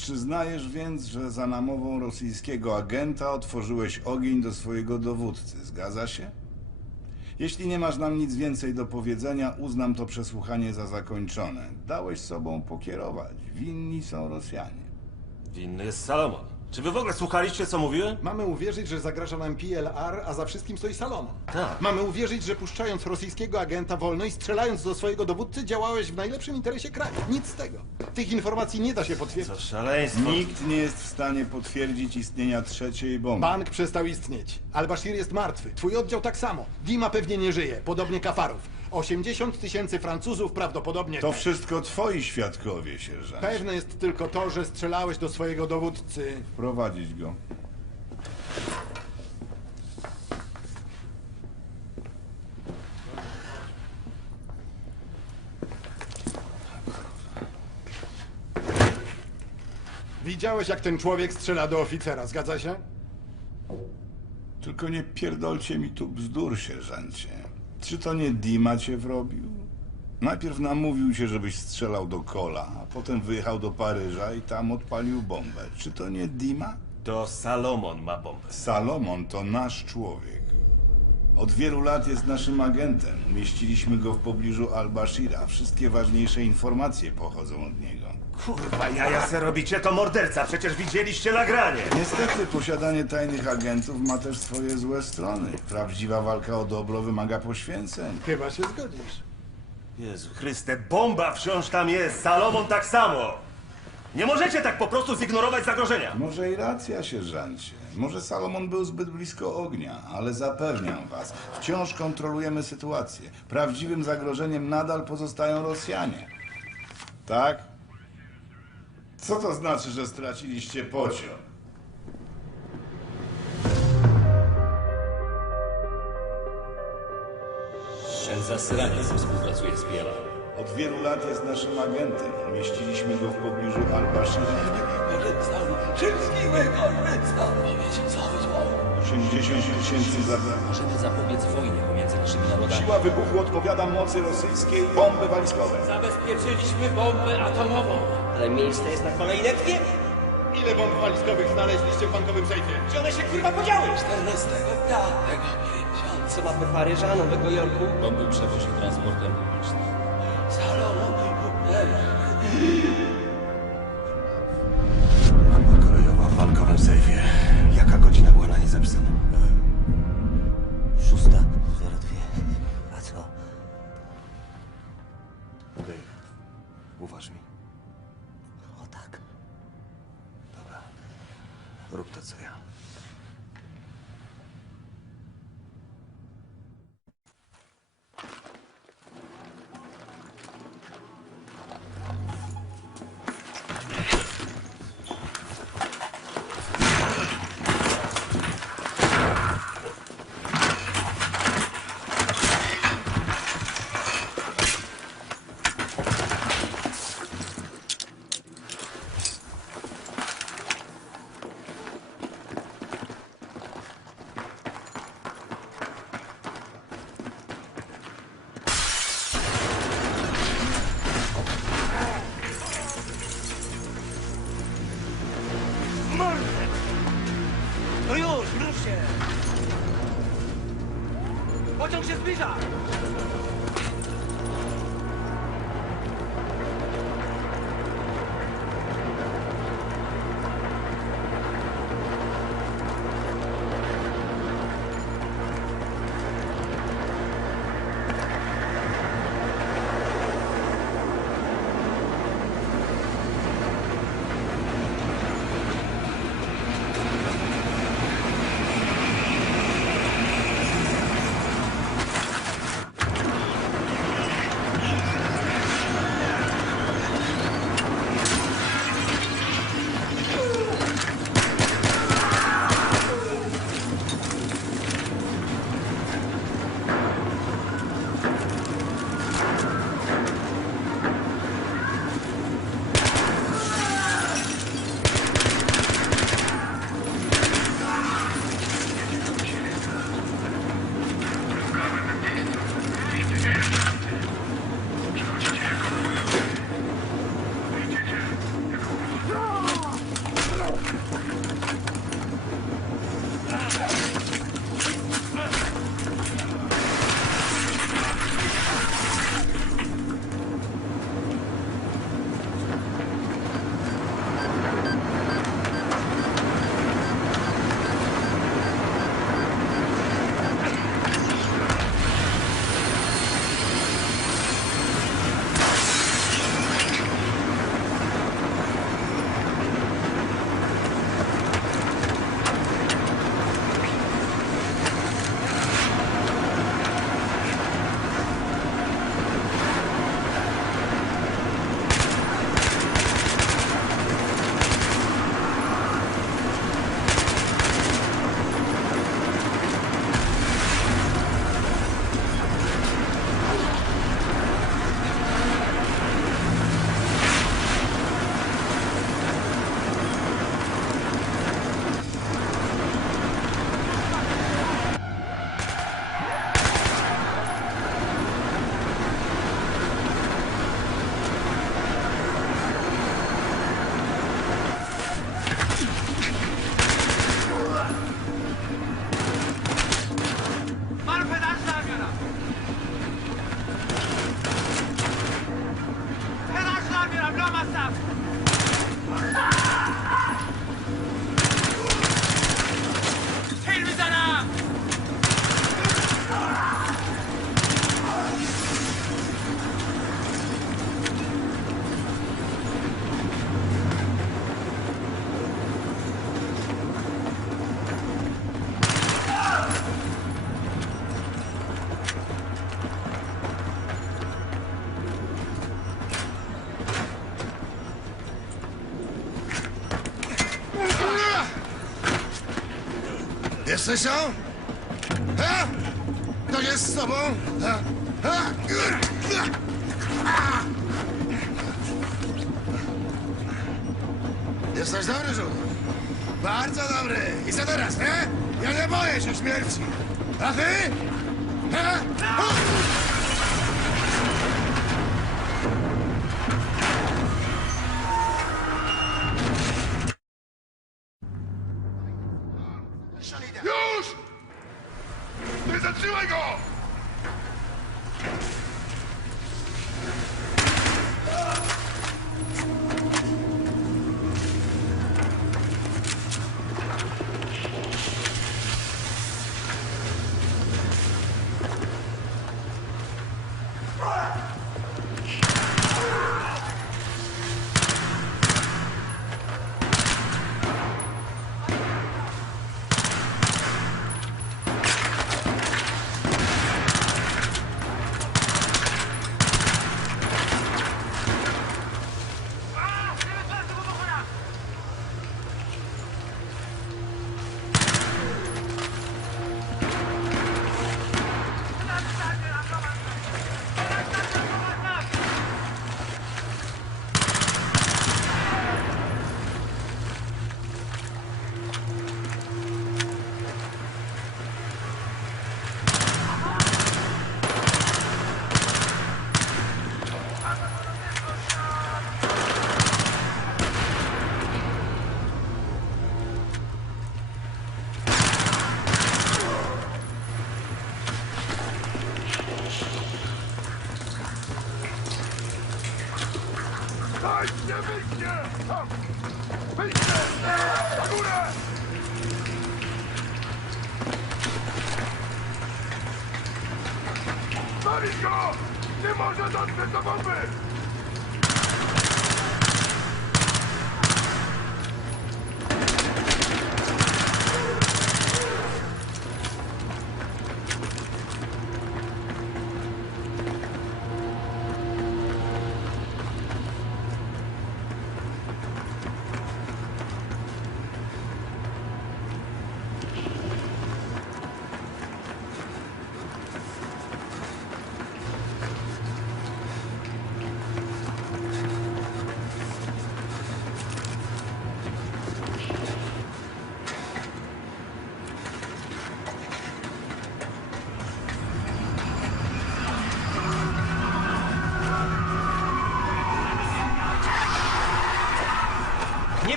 Przyznajesz więc, że za namową rosyjskiego agenta otworzyłeś ogień do swojego dowódcy, zgadza się? Jeśli nie masz nam nic więcej do powiedzenia, uznam to przesłuchanie za zakończone. Dałeś sobą pokierować. Winni są Rosjanie. Winny jest Salomon. Czy wy w ogóle słuchaliście, co mówiłem? Mamy uwierzyć, że zagraża nam PLR, a za wszystkim stoi Salomon. Tak. Mamy uwierzyć, że puszczając rosyjskiego agenta wolno i strzelając do swojego dowódcy działałeś w najlepszym interesie kraju. Nic z tego. Tych informacji nie da się potwierdzić. To szaleństwo. Nikt nie jest w stanie potwierdzić istnienia trzeciej bomby. Bank przestał istnieć. Al-Bashir jest martwy. Twój oddział tak samo. Dima pewnie nie żyje, podobnie Kafarów. 80 tysięcy Francuzów prawdopodobnie To też. wszystko twoi świadkowie, sierżancie. Pewne jest tylko to, że strzelałeś do swojego dowódcy. Prowadzić go. Widziałeś, jak ten człowiek strzela do oficera, zgadza się? Tylko nie pierdolcie mi tu bzdur, sierżancie. Czy to nie Dima cię wrobił? Najpierw namówił się, żebyś strzelał do Kola, a potem wyjechał do Paryża i tam odpalił bombę. Czy to nie Dima? To Salomon ma bombę. Salomon to nasz człowiek. Od wielu lat jest naszym agentem. Umieściliśmy go w pobliżu Al-Bashira. Wszystkie ważniejsze informacje pochodzą od niego. Kurwa, jaja se robicie, to morderca. Przecież widzieliście nagranie. Niestety posiadanie tajnych agentów ma też swoje złe strony. Prawdziwa walka o dobro wymaga poświęceń. Chyba się zgodzisz. Jezu Chryste, bomba wciąż tam jest. Salomon tak samo. Nie możecie tak po prostu zignorować zagrożenia. Może i racja, sierżancie. Może Salomon był zbyt blisko ognia, ale zapewniam was, wciąż kontrolujemy sytuację. Prawdziwym zagrożeniem nadal pozostają Rosjanie. Tak? Co to znaczy, że straciliście pociąg? Ten zasraniec współpracuje z PLA. Od wielu lat jest naszym agentem. Umieściliśmy go w pobliżu Al-Bashira. Wszystkiego korzystam, powiedzieć cały 80 tysięcy zabójstw. Możemy zapobiec wojnie pomiędzy naszymi narodami. Siła wybuchu odpowiada mocy rosyjskiej bomby walizkowe. Zabezpieczyliśmy bombę atomową. Ale miejsce jest na kolejne dwie. Ile bomb walizkowych znaleźliście w bankowym sejfie? Gdzie one się kurwa podziały? 14 dnia tego miesiąca. Co Paryża, Nowego Jorku? Bomby przewozi transportem publicznym. Pociąg się tam? Ha? Kto jest z tobą? Ha? Jesteś dobry, żołnierz. Bardzo dobry. I co teraz, he? Ja nie boję się śmierci. A ty? Ha? Nie zatrzymaj go! Dajcie wyjście! Tam! Wyjście! Na górę! Zabić go! Nie może dotrzeć do bomby!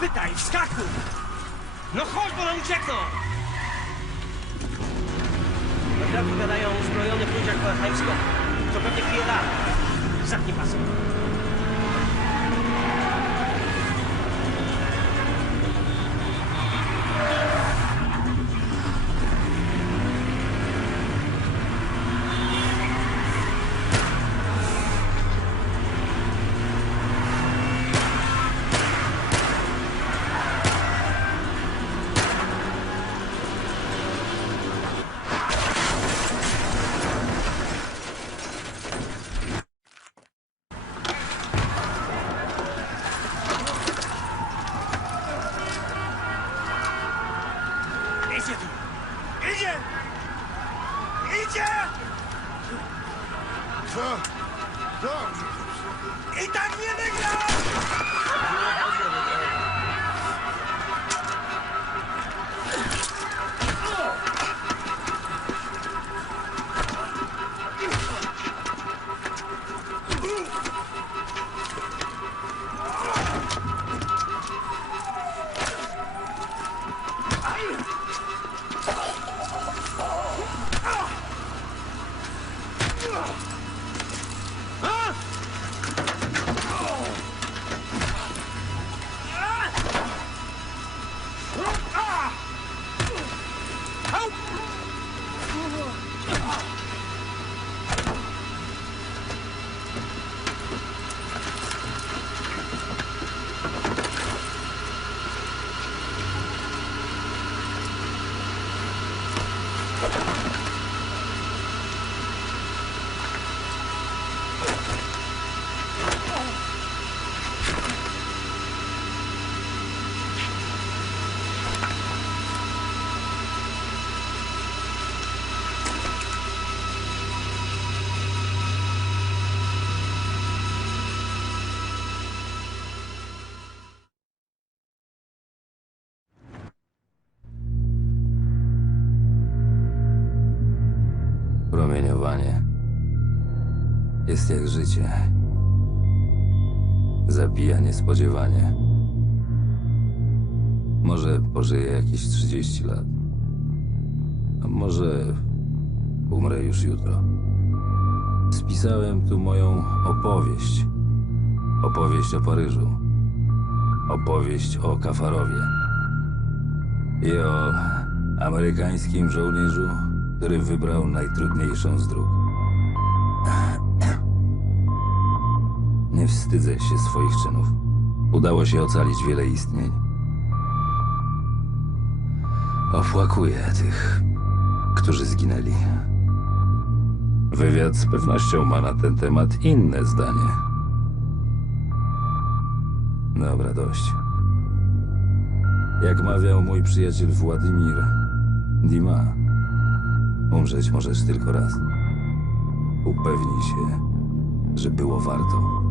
Pytaj, wskakuj! No chodź, bo nam uciekną! Naprawdę gadają o uzbrojonych ludziach Walheimskiego. To pewnie chwila. Zapnij pasek. Promieniowanie jest jak życie. Zabija niespodziewanie. Może pożyję jakieś 30 lat. A może umrę już jutro. Spisałem tu moją opowieść. Opowieść o Paryżu. Opowieść o Kafarowie. I o amerykańskim żołnierzu, który wybrał najtrudniejszą z dróg. Nie wstydzę się swoich czynów. Udało się ocalić wiele istnień. Opłakuję tych, którzy zginęli. Wywiad z pewnością ma na ten temat inne zdanie. Dobra, dość. Jak mawiał mój przyjaciel Władimir, Dima, umrzeć możesz tylko raz. Upewnij się, że było warto.